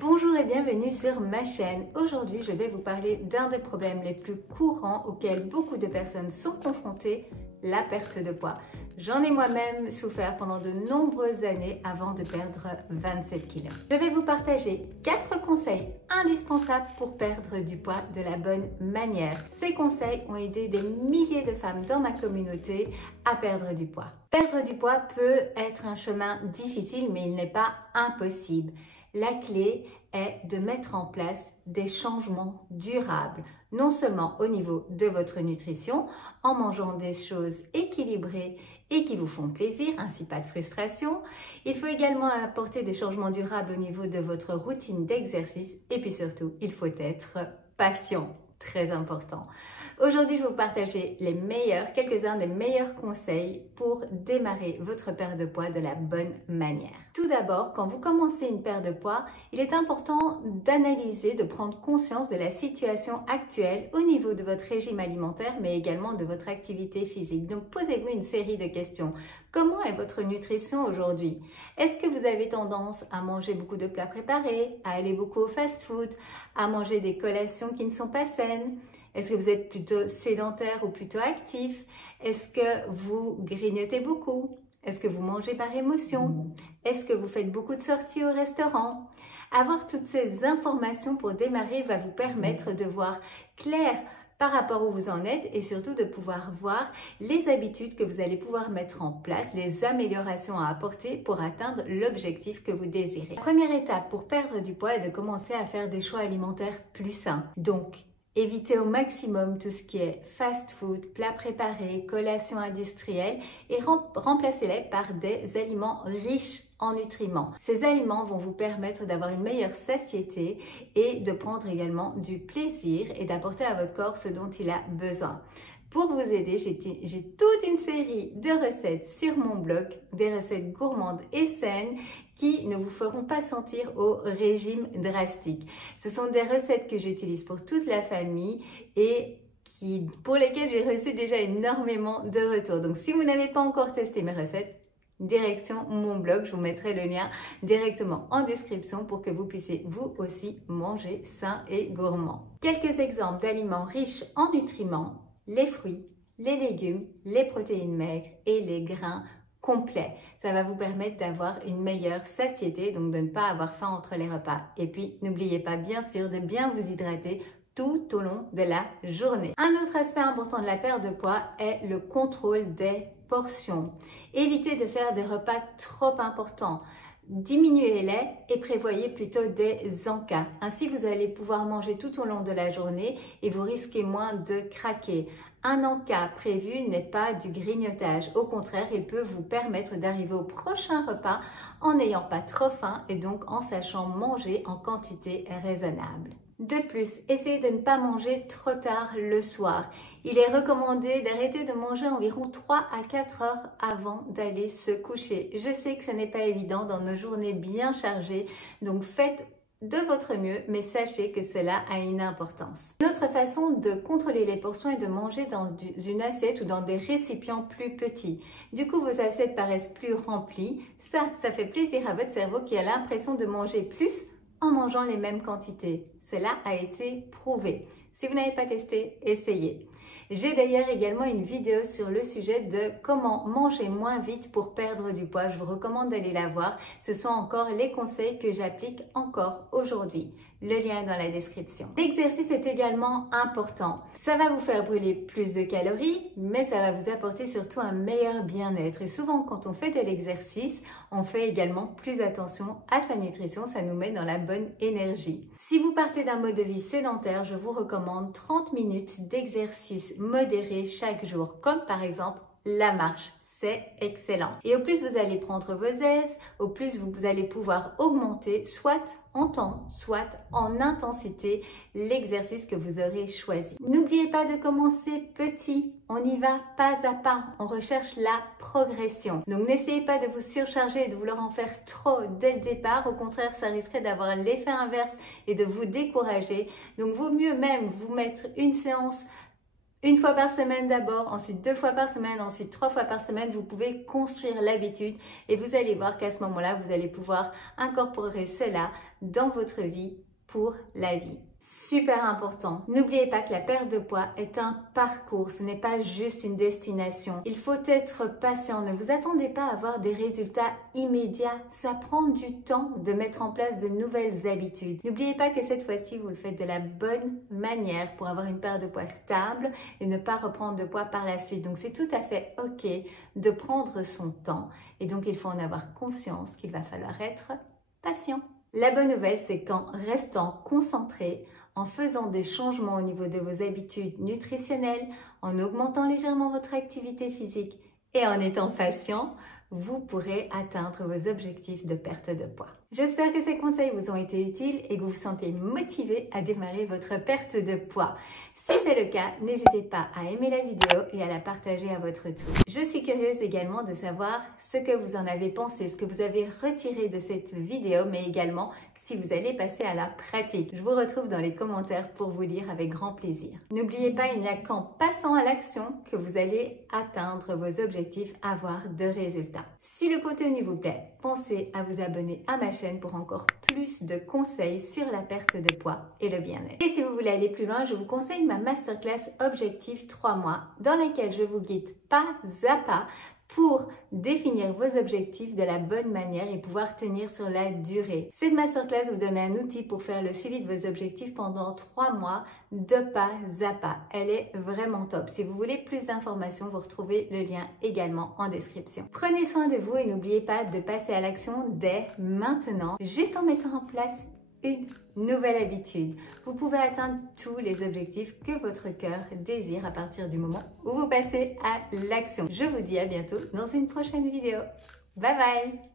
Bonjour et bienvenue sur ma chaîne. Aujourd'hui, je vais vous parler d'un des problèmes les plus courants auxquels beaucoup de personnes sont confrontées, la perte de poids. J'en ai moi-même souffert pendant de nombreuses années avant de perdre 27 kilos. Je vais vous partager 4 conseils indispensables pour perdre du poids de la bonne manière. Ces conseils ont aidé des milliers de femmes dans ma communauté à perdre du poids. Perdre du poids peut être un chemin difficile, mais il n'est pas impossible. La clé est de mettre en place des changements durables, non seulement au niveau de votre nutrition, en mangeant des choses équilibrées et qui vous font plaisir, ainsi pas de frustration. Il faut également apporter des changements durables au niveau de votre routine d'exercice et puis surtout, il faut être patient, très important. Aujourd'hui, je vais vous partager quelques-uns des meilleurs conseils pour démarrer votre perte de poids de la bonne manière. Tout d'abord, quand vous commencez une perte de poids, il est important d'analyser, de prendre conscience de la situation actuelle au niveau de votre régime alimentaire, mais également de votre activité physique. Donc, posez-vous une série de questions. Comment est votre nutrition aujourd'hui? Est-ce que vous avez tendance à manger beaucoup de plats préparés, à aller beaucoup au fast-food, à manger des collations qui ne sont pas saines? Est-ce que vous êtes plutôt sédentaire ou plutôt actif? Est-ce que vous grignotez beaucoup? Est-ce que vous mangez par émotion? Est-ce que vous faites beaucoup de sorties au restaurant? Avoir toutes ces informations pour démarrer va vous permettre de voir clair par rapport où vous en êtes et surtout de pouvoir voir les habitudes que vous allez pouvoir mettre en place, les améliorations à apporter pour atteindre l'objectif que vous désirez. La première étape pour perdre du poids est de commencer à faire des choix alimentaires plus sains. Donc, évitez au maximum tout ce qui est fast-food, plats préparés, collations industrielles et remplacez-les par des aliments riches en nutriments. Ces aliments vont vous permettre d'avoir une meilleure satiété et de prendre également du plaisir et d'apporter à votre corps ce dont il a besoin. Pour vous aider, j'ai toute une série de recettes sur mon blog, des recettes gourmandes et saines qui ne vous feront pas sentir au régime drastique. Ce sont des recettes que j'utilise pour toute la famille et pour lesquelles j'ai reçu déjà énormément de retours. Donc si vous n'avez pas encore testé mes recettes, direction mon blog, je vous mettrai le lien directement en description pour que vous puissiez vous aussi manger sain et gourmand. Quelques exemples d'aliments riches en nutriments: les fruits, les légumes, les protéines maigres et les grains complets. Ça va vous permettre d'avoir une meilleure satiété, donc de ne pas avoir faim entre les repas. Et puis, n'oubliez pas bien sûr de bien vous hydrater tout au long de la journée. Un autre aspect important de la perte de poids est le contrôle des portions. Évitez de faire des repas trop importants. Diminuez-les et prévoyez plutôt des encas. Ainsi, vous allez pouvoir manger tout au long de la journée et vous risquez moins de craquer. Un encas prévu n'est pas du grignotage. Au contraire, il peut vous permettre d'arriver au prochain repas en n'ayant pas trop faim et donc en sachant manger en quantité raisonnable. De plus, essayez de ne pas manger trop tard le soir. Il est recommandé d'arrêter de manger environ 3 à 4 heures avant d'aller se coucher. Je sais que ce n'est pas évident dans nos journées bien chargées, donc faites de votre mieux, mais sachez que cela a une importance. Une autre façon de contrôler les portions est de manger dans une assiette ou dans des récipients plus petits. Du coup, vos assiettes paraissent plus remplies. Ça fait plaisir à votre cerveau qui a l'impression de manger plus en mangeant les mêmes quantités. Cela a été prouvé. Si vous n'avez pas testé, essayez. J'ai d'ailleurs également une vidéo sur le sujet de comment manger moins vite pour perdre du poids. Je vous recommande d'aller la voir. Ce sont encore les conseils que j'applique encore aujourd'hui. Le lien est dans la description. L'exercice est également important. Ça va vous faire brûler plus de calories, mais ça va vous apporter surtout un meilleur bien-être. Et souvent, quand on fait de l'exercice, on fait également plus attention à sa nutrition. Ça nous met dans la bonne énergie. Si vous partez d'un mode de vie sédentaire, je vous recommande 30 minutes d'exercice modéré chaque jour, comme par exemple la marche. C'est excellent. Et au plus vous allez prendre vos aises, au plus vous allez pouvoir augmenter soit en temps, soit en intensité l'exercice que vous aurez choisi. N'oubliez pas de commencer petit. On y va pas à pas. On recherche la progression. Donc n'essayez pas de vous surcharger et de vouloir en faire trop dès le départ. Au contraire, ça risquerait d'avoir l'effet inverse et de vous décourager. Donc vaut mieux même vous mettre une séance une fois par semaine d'abord, ensuite 2 fois par semaine, ensuite 3 fois par semaine. Vous pouvez construire l'habitude et vous allez voir qu'à ce moment-là, vous allez pouvoir incorporer cela dans votre vie pour la vie. Super important. N'oubliez pas que la perte de poids est un parcours, ce n'est pas juste une destination. Il faut être patient, ne vous attendez pas à avoir des résultats immédiats. Ça prend du temps de mettre en place de nouvelles habitudes. N'oubliez pas que cette fois-ci, vous le faites de la bonne manière pour avoir une perte de poids stable et ne pas reprendre de poids par la suite. Donc c'est tout à fait OK de prendre son temps et donc il faut en avoir conscience qu'il va falloir être patient. La bonne nouvelle, c'est qu'en restant concentré, en faisant des changements au niveau de vos habitudes nutritionnelles, en augmentant légèrement votre activité physique et en étant patient, vous pourrez atteindre vos objectifs de perte de poids. J'espère que ces conseils vous ont été utiles et que vous vous sentez motivé à démarrer votre perte de poids. Si c'est le cas, n'hésitez pas à aimer la vidéo et à la partager à votre tour. Je suis curieuse également de savoir ce que vous en avez pensé, ce que vous avez retiré de cette vidéo, mais également si vous allez passer à la pratique. Je vous retrouve dans les commentaires pour vous lire avec grand plaisir. N'oubliez pas, il n'y a qu'en passant à l'action que vous allez atteindre vos objectifs, avoir de résultats. Si le contenu vous plaît, pensez à vous abonner à ma chaîne pour encore plus de conseils sur la perte de poids et le bien-être. Et si vous voulez aller plus loin, je vous conseille ma masterclass Objectif 3 mois dans laquelle je vous guide pas à pas pour définir vos objectifs de la bonne manière et pouvoir tenir sur la durée. Cette masterclass vous donne un outil pour faire le suivi de vos objectifs pendant 3 mois de pas à pas. Elle est vraiment top. Si vous voulez plus d'informations, vous retrouvez le lien également en description. Prenez soin de vous et n'oubliez pas de passer à l'action dès maintenant, juste en mettant en place une nouvelle habitude. Vous pouvez atteindre tous les objectifs que votre cœur désire à partir du moment où vous passez à l'action. Je vous dis à bientôt dans une prochaine vidéo. Bye bye!